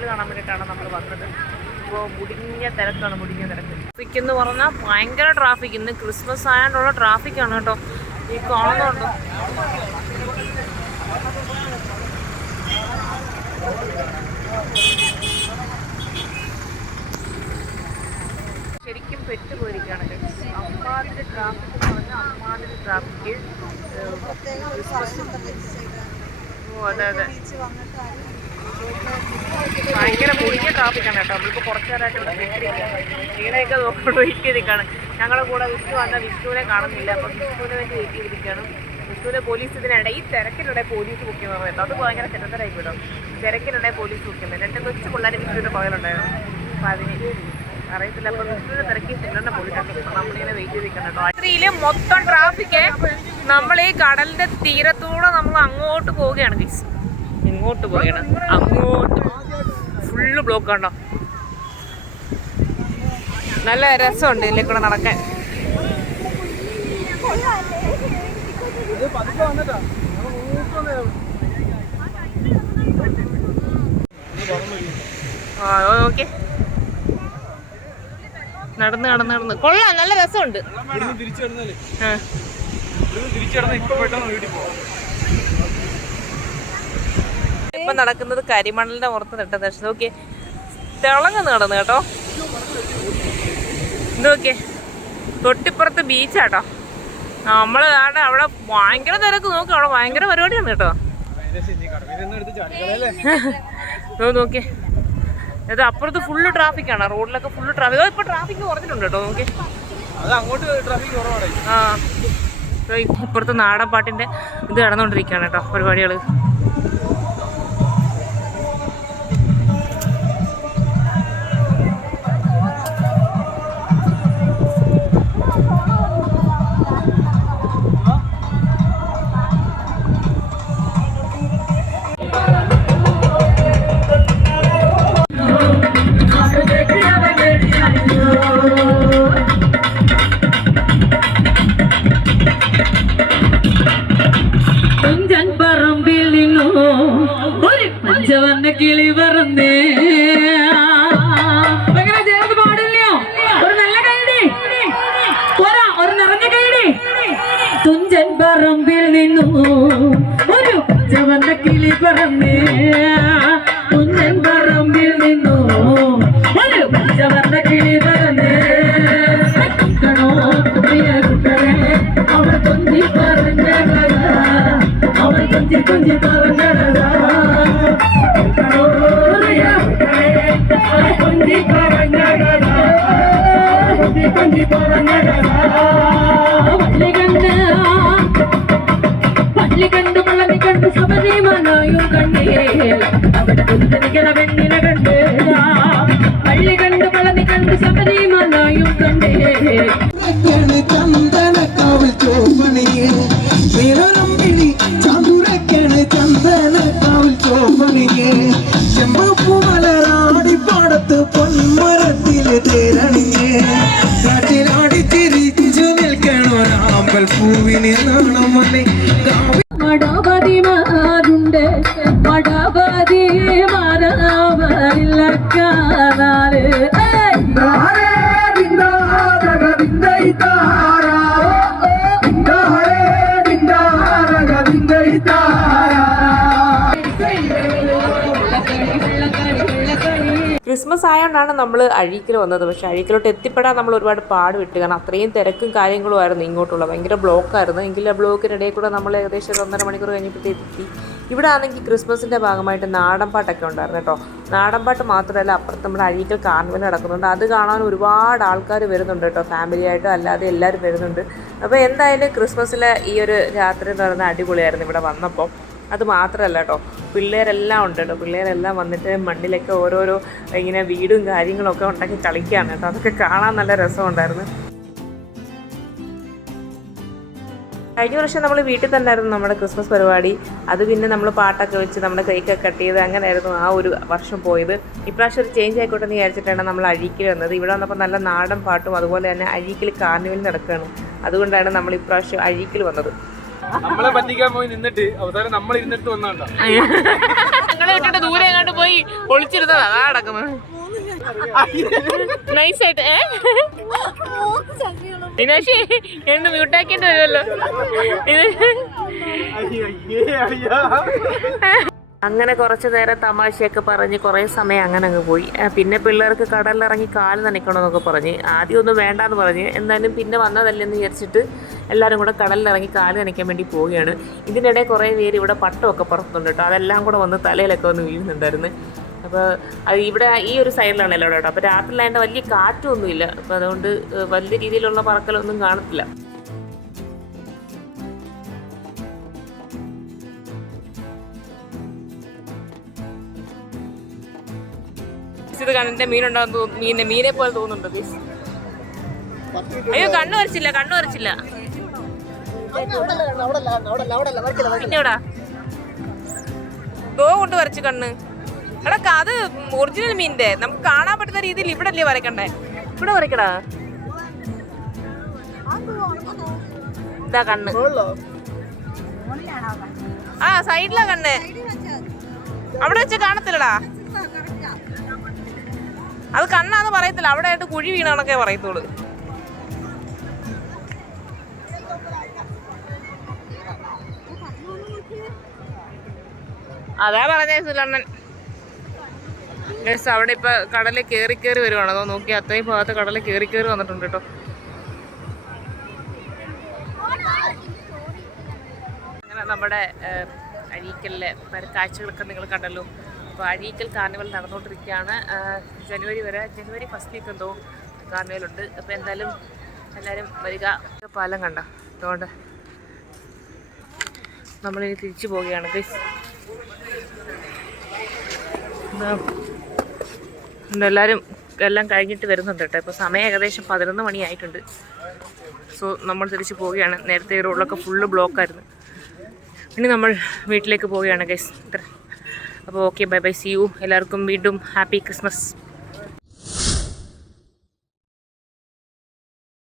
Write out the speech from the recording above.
Carnival കാണാൻ വേണ്ടിയിട്ടാണ് നമ്മൾ വന്നത്. ഇപ്പോൾ മുടിഞ്ഞ തിരക്കാണ്, മുടിഞ്ഞ തിരക്ക്. ട്രാഫിക് എന്ന് പറഞ്ഞാൽ ഭയങ്കര ട്രാഫിക്. ഇന്ന് ക്രിസ്മസ് ആയതുകൊണ്ടുള്ള ട്രാഫിക്കാണ് കേട്ടോ. ഈ കാണുന്നുണ്ടോ? ശരിക്കും പെട്ടുപോയിരിക്കുകയാണ്. അമ്മാതിരി ട്രാഫിക് എന്ന് പറഞ്ഞാൽ അമ്മാതിരി ട്രാഫിക്ക്. ഓ അതെ അതെ, ഭയങ്കര മുടിഞ്ഞ ട്രാഫിക്കാണ് കേട്ടോ. നമ്മളിപ്പോൾ കുറച്ച് നേരമായിട്ട് ഇവിടെ വീടൊക്കെ നോക്കിക്കൊണ്ട് വെയിറ്റ് ചെയ്തിരിക്കുകയാണ്. ഞങ്ങളുടെ കൂടെ വിഷ്ണു വന്നാൽ വിഷ്ണുവിനെ കാണുന്നില്ല. അപ്പം വിഷ്ണുവിനെ വേണ്ടി വെയിറ്റ് ചെയ്തിരിക്കുകയാണ്. വിഷ്ണുവിനെ പോലീസ് ഇതിനിടെ ഈ തിരക്കിനിടെ പോലീസ് ബുക്ക് പറയുന്നത് അത് ഭയങ്കര ചെറുതരായി വിടും. തിരക്കിനിടെ പോലീസ് ബുക്ക് ചെയ്യുന്നത് 2 കൊച്ചു പിള്ളേർ വിഷ്ണുവിൻ്റെ പകലുണ്ടായിരുന്നു. അപ്പം അതിന് അറിയത്തില്ല. അപ്പം വിഷ്ണുവിനെ തിരക്കി ചെല്ലുന്ന പോലീസൊക്കെ ഇപ്പം നമ്മളിങ്ങനെ വെയിറ്റ് ചെയ്തിരിക്കണം കേട്ടോ. രാത്രിയിൽ മൊത്തം ട്രാഫിക്ക്. നമ്മൾ ഈ കടലിൻ്റെ തീരത്തൂടെ നമ്മൾ അങ്ങോട്ട് പോവുകയാണ് ഗൈസ്. ഇങ്ങോട്ട് പോവുകയാണ്, അങ്ങോട്ട് ഫുള്ള് ബ്ലോക്ക് കണ്ടോ. നല്ല രസമുണ്ട് ഇതിലെ കൂടെ നടക്കാൻ. ഓക്കെ, നടന്ന് കൊള്ളാം, നല്ല രസമുണ്ട്. ഇപ്പൊ നടക്കുന്നത് കരിമണലിന്റെ പുറത്ത് നിട്ട ദർശനം. നോക്കിയേ, തിളങ്ങ് നടന്നു കേട്ടോ. ഇത് നോക്കിയേ, തൊട്ടിപ്പുറത്ത് ബീച്ചാട്ടോ. നമ്മള് അവിടെ ഭയങ്കര തിരക്ക്. നോക്കി, അവിടെ ഭയങ്കര പരിപാടിയാണ് കേട്ടോ. നോക്കിയേ, ഇത് അപ്പുറത്ത് ഫുള്ള് ട്രാഫിക്കാണ്. റോഡിലൊക്കെ ഫുള്ള് ട്രാഫിക്. ഇപ്പൊ ട്രാഫിക് കുറഞ്ഞിട്ടുണ്ട് കേട്ടോ. നോക്കി, ആ ഇപ്പുറത്ത് നാടൻ പാട്ടിന്റെ ഇത് നടന്നുകൊണ്ടിരിക്കുകയാണ് കേട്ടോ, പരിപാടികള്. കിളി പറന്നേ അങ്ങനെ ചേർന്ന് പാടില്ലയോ? ഒരു നല്ല കൈഡി പോരാ, ഒരു നിറഞ്ഞ കൈഡി. തുഞ്ചൻ പറമ്പിൽ നിന്നു ഒരു ചവന്ന കിളി പറന്നേ. തുഞ്ചൻ പറമ്പിൽ നിന്നു ഒരു ചവന്ന കിളി പറന്നേ. അവൾ കൊഞ്ചി പറഞ്ഞ അവൾ കൊഞ്ചി പറഞ്ഞ പള്ളി കണ്ടു പള്ളി കണ്ടു ശബരിമലയും കണ്ടേ. അവിടെ കുന്തനിക്കണ പെണ്ണിനെ കണ്ട്. പള്ളി കണ്ടു പള്ളി കണ്ടു ശബരിമലയും കണ്ടേ. ചന്ദനക്കാവിൽ ചോപ്പണിയെ ചന്ദുരക്കാണ് ചന്ദനക്കാവിൽ ചോപ്പണിയെ. ചെമ്പപ്പൂ മലരാടി പാടത്ത് പൊന്മരത്തില് തേരണിയെ. കാറ്റിലാടി തിരിച്ചു നിൽക്കണോരാമ്പൽ പൂവിനെ നാണമല്ലേ. മടപതിമാരുണ്ട് മടപതിമാരാവരില്ലക്കാനാല്. ക്രിസ്മസ് ആയതുകൊണ്ടാണ് നമ്മൾ അഴീക്കൽ വന്നത്. പക്ഷേ അഴീക്കലോട്ട് എത്തിപ്പെടാൻ നമ്മൾ ഒരുപാട് പാട് വിട്ടു. കാരണം അത്രയും തിരക്കും കാര്യങ്ങളും ആയിരുന്നു ഇങ്ങോട്ടുള്ള. ഭയങ്കര ബ്ലോക്കായിരുന്നു. എങ്കിലും ആ ബ്ലോക്കിനിടയിൽ കൂടെ നമ്മൾ ഏകദേശം 1.5 മണിക്കൂർ കഴിഞ്ഞപ്പോഴത്തേക്ക് എത്തി. ഇവിടെ ആണെങ്കിൽ ക്രിസ്മസിൻ്റെ ഭാഗമായിട്ട് നാടൻ പാട്ടൊക്കെ ഉണ്ടായിരുന്നു കേട്ടോ. നാടൻ പാട്ട് മാത്രമല്ല, അപ്പുറത്ത് നമ്മുടെ അഴീക്കൽ കാർണിവൽ നടക്കുന്നുണ്ട്. അത് കാണാൻ ഒരുപാട് ആൾക്കാർ വരുന്നുണ്ട് കേട്ടോ. ഫാമിലി ആയിട്ടും അല്ലാതെ എല്ലാവരും വരുന്നുണ്ട്. അപ്പോൾ എന്തായാലും ക്രിസ്മസിലെ ഈ ഒരു രാത്രി എന്ന് പറയുന്നത് അടിപൊളിയായിരുന്നു ഇവിടെ വന്നപ്പോൾ. അത് മാത്രമല്ല കേട്ടോ, പിള്ളേരെല്ലാം ഉണ്ട് കേട്ടോ. പിള്ളേരെല്ലാം വന്നിട്ട് മണ്ണിലൊക്കെ ഓരോരോ ഇങ്ങനെ വീടും കാര്യങ്ങളൊക്കെ ഉണ്ടാക്കി കളിക്കുകയാണ് കേട്ടോ. അതൊക്കെ കാണാൻ നല്ല രസമുണ്ടായിരുന്നു. കഴിഞ്ഞ വർഷം നമ്മൾ വീട്ടിൽ തന്നെ ആയിരുന്നു നമ്മുടെ ക്രിസ്മസ് പരിപാടി. അത് പിന്നെ നമ്മൾ പാട്ടൊക്കെ വെച്ച് നമ്മുടെ കേക്കൊക്കെ കട്ട് ചെയ്ത് അങ്ങനെയായിരുന്നു ആ ഒരു വർഷം പോയത്. ഇപ്രാവശ്യം ഒരു ചേഞ്ച് ആയിക്കോട്ടെ എന്ന് വിചാരിച്ചിട്ടാണ് നമ്മൾ അഴീക്കൽ വന്നത്. ഇവിടെ വന്നപ്പോൾ നല്ല നാടൻ പാട്ടും അതുപോലെ തന്നെ അഴീക്കൽ കാർണിവൽ നടക്കുകയാണ്. അതുകൊണ്ടാണ് നമ്മൾ ഇപ്രാവശ്യം അഴീക്കൽ വന്നത്. നമ്മളെ പറ്റിക്കാൻ പോയി നിന്നിട്ട് അവസാനം നമ്മൾ ഇരുന്നിട്ട് വന്നാണ്ടോ. ഞങ്ങൾ നമ്മളെ വിട്ടിട്ട് ദൂരെ എങ്ങാണ്ട് പോയി ഒളിച്ചിരുന്നതാ അതാ നടക്കുന്നത് നൈസായിട്ട്. ദിനേശ് എന്ത് മ്യൂട്ടാക്കേണ്ടി വരുമല്ലോ ഇത്. അങ്ങനെ കുറച്ച് നേരം തമാശയൊക്കെ പറഞ്ഞ് കുറേ സമയം അങ്ങനെ അങ്ങ് പോയി. പിന്നെ പിള്ളേർക്ക് കടലിലിറങ്ങി കാല് നനയ്ക്കണമെന്നൊക്കെ പറഞ്ഞ് ആദ്യം ഒന്നും വേണ്ടാന്ന് പറഞ്ഞ്, എന്നാലും പിന്നെ വന്നതല്ലെന്ന് വിചാരിച്ചിട്ട് എല്ലാവരും കൂടെ കടലിലിറങ്ങി കാല് നനയ്ക്കാൻ വേണ്ടി പോവുകയാണ്. ഇതിനിടെ കുറേ പേര് ഇവിടെ പട്ടമൊക്കെ പറത്തുന്നുണ്ട് കേട്ടോ. അതെല്ലാം കൂടെ വന്ന് തലയിലൊക്കെ വന്ന് വീഴുന്നുണ്ടായിരുന്നു. അപ്പോൾ അത് ഇവിടെ ഈ ഒരു സൈഡിലാണല്ലോ കേട്ടോ. അപ്പോൾ രാത്രിയിലായതുകൊണ്ട് വലിയ കാറ്റൊന്നുമില്ല. അപ്പോൾ അതുകൊണ്ട് വലിയ രീതിയിലുള്ള പറക്കലൊന്നും കാണത്തില്ല. ഇത് കണ്ണിന്റെ മീനുണ്ടാകുന്ന തോന്നുന്നു. മീനെ പോലെ തോന്നുന്നുണ്ട്. അയ്യോ കണ്ണു വരച്ചില്ല. പിന്നെവിടാ ദോ കൊണ്ട് വരച്ച് കണ്ണ്. എടാ അത് ഒറിജിനൽ മീനിന്റെ നമുക്ക് കാണാൻ പറ്റുന്ന രീതിയിൽ ഇവിടെ അല്ലേ വരയ്ക്കണ്ടേ? ഇവിടെ വരയ്ക്കടാ. ഇതാ കണ്ണ്. ആ സൈഡിലാ കണ്ണ്. അവിടെ വെച്ച് കാണത്തില്ലടാ. അത് കണ്ണാന്ന് പറയത്തില്ല. അവിടെ ആയിട്ട് കുഴി വീണാണൊക്കെ പറയത്തുള്ളൂ. അതാ പറഞ്ഞ സുലണ്ണൻ. അവിടെ ഇപ്പൊ കടലിൽ കയറി വരുവാണ്. അതോ നോക്കി അത്രയും ഭാഗത്ത് കടലിൽ കയറി വന്നിട്ടുണ്ട് കേട്ടോ. അങ്ങനെ നമ്മുടെ അഴീക്കലിലെ കാഴ്ചകളൊക്കെ നിങ്ങൾ കണ്ടല്ലോ. അപ്പോൾ അഴീക്കൽ കാർണിവൽ നടന്നുകൊണ്ടിരിക്കുകയാണ്. ജനുവരി ഫസ്റ്റ് വീക്ക് എന്തോ കാർണിവലുണ്ട്. അപ്പോൾ എന്തായാലും എല്ലാവരും വരിക. പാലം കണ്ട അതുകൊണ്ട് നമ്മളിനി തിരിച്ചു പോവുകയാണ് ഗൈസ്. എല്ലാവരും എല്ലാം കഴിഞ്ഞിട്ട് വരുന്നുണ്ട് കേട്ടോ. ഇപ്പോൾ സമയം ഏകദേശം 11 മണിയായിട്ടുണ്ട്. സോ നമ്മൾ തിരിച്ച് പോവുകയാണ്. നേരത്തെ ഈ റോഡിലൊക്കെ ഫുള്ള് ബ്ലോക്കായിരുന്നു. ഇനി നമ്മൾ വീട്ടിലേക്ക് പോവുകയാണ് ഗൈസ്. അപ്പോൾ okay, bye bye, see you. എല്ലാവർക്കും വീണ്ടും ഹാപ്പി ക്രിസ്മസ്.